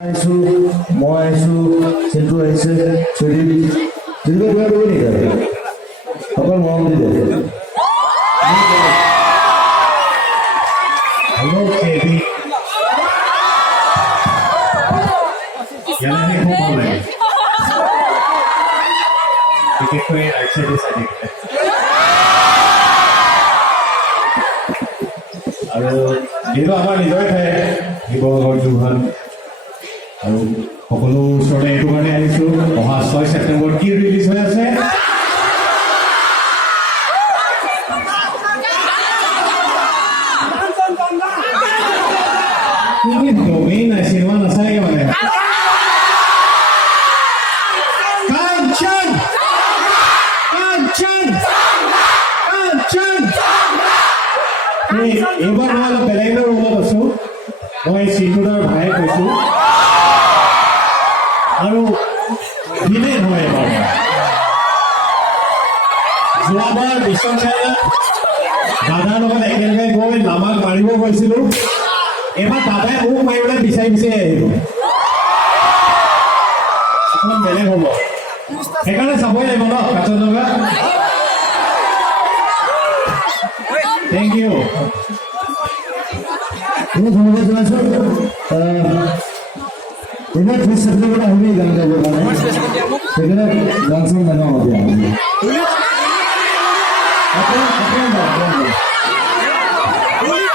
আইছো মই আইছো চিন্তু আহিছে চৰিত চিন্তু কিবা কৰিব নেকি অকল মৰম দি দে Hello, Katie. Jangan ni pun boleh. Tiket tu yang saya di sana. Aduh, itu apa ni joy hai? Ibu orang Tuhan. Aduh, সকলো সরে itu kan yang itu. Oha 6 September ki release hoya ase. Ini domain cinema nasa ke mana? Kanchangha. Ini ebar malah belajar rumah basu. Moi situdar bhai basu. Aru ini hoy ebar. Zoabar bishon saya. Dada logan ekelge goi namak maribo goisilu. এবাৰ দাদাই মোক মাৰিবলৈ বিচাৰি আহিব অকণমান বেলেগ হ'ব সেইকাৰণে চাবই লাগিব ন কাঞ্চনজংঘা থেংক ইউ ধন্যবাদ জনাইছোঁ এইবাৰ 30 ছেপ্টেম্বৰত আহিবি গান গাবৰ কাৰণে সেইকাৰণে গান চান গাওঁ